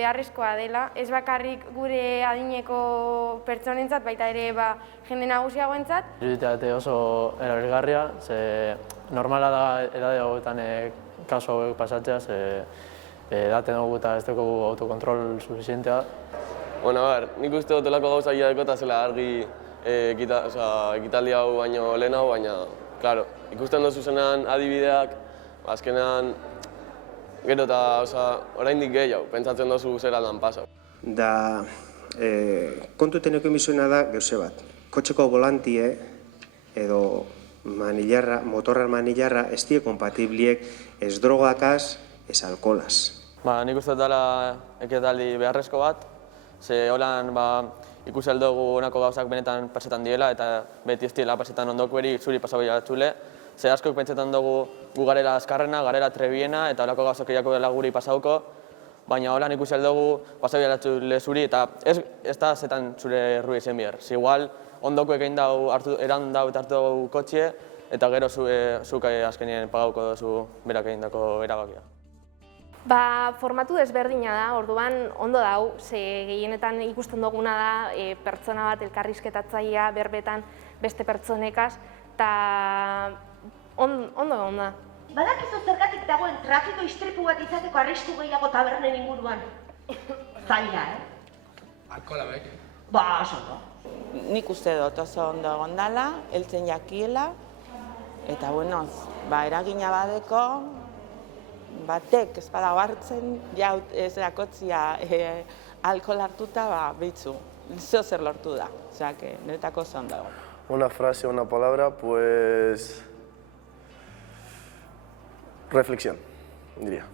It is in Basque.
beharrezkoa dela, ez bakarrik gure adineko pertsonentzat, baita ere jende nagusiagoentzat. Iruditate oso erabilgarria, ze normala da edade hauetan kasu hauek pasatzea, ze edaten dugu eta ez dugu autokontrol suficientea. Bueno, nik uste dut olako gauzak jadeko zela argi ekitaldi hau baino lehenago, baina, klaro, ikusten duzu zenean adibideak, azkenean gero eta oraindik gehiago, pentsatzen duzu zer aldan pasau. Da, kontu teneko emizuena da gauze bat. Kotxeko volantie edo motorra manillarra ez die kompatibliek ez drogakaz, ez alkolaz. Nik uste dut dela ekitaldi beharrezko bat, ze holan ikusi dugu honako gauzak benetan pasetan diela eta beti ez diela pasetan ondoko eri zuri pasau jatzule. Ze askok pentsetan dugu gu garela azkarrena, garela trebiena eta holako gauzak eiako dela guri pasauko, baina holan ikusi dugu pasau jatzule zuri eta ez da zetan zure errua izen behar. Ze igual ondoko ekein eran dau eta hartu dugu kotxie eta gero zuk azkenien pagauko duzu berak egin dako erabakia. Formatu desberdina da, orduan ondo dau, ze gehienetan ikusten duguna da pertsona bat elkarrizketatzailea berbetan beste pertsonekaz, eta ondo da. Badakizu zergatik dagoen trafiko istripu bat izateko arrisku gehiago tabernen inguruan? Zaila, Alkola bai? Oso. Nik uste dut oso ondo egon dela, heltzen jakiela, eta bueno, eragina badeko, batek ez badago hartzen, ez erakotzia alkohol hartuta, behitzu, zeo zer lortu da, osea, niretako oso ondo egon. Una frase, una palabra, pues reflexión, diría.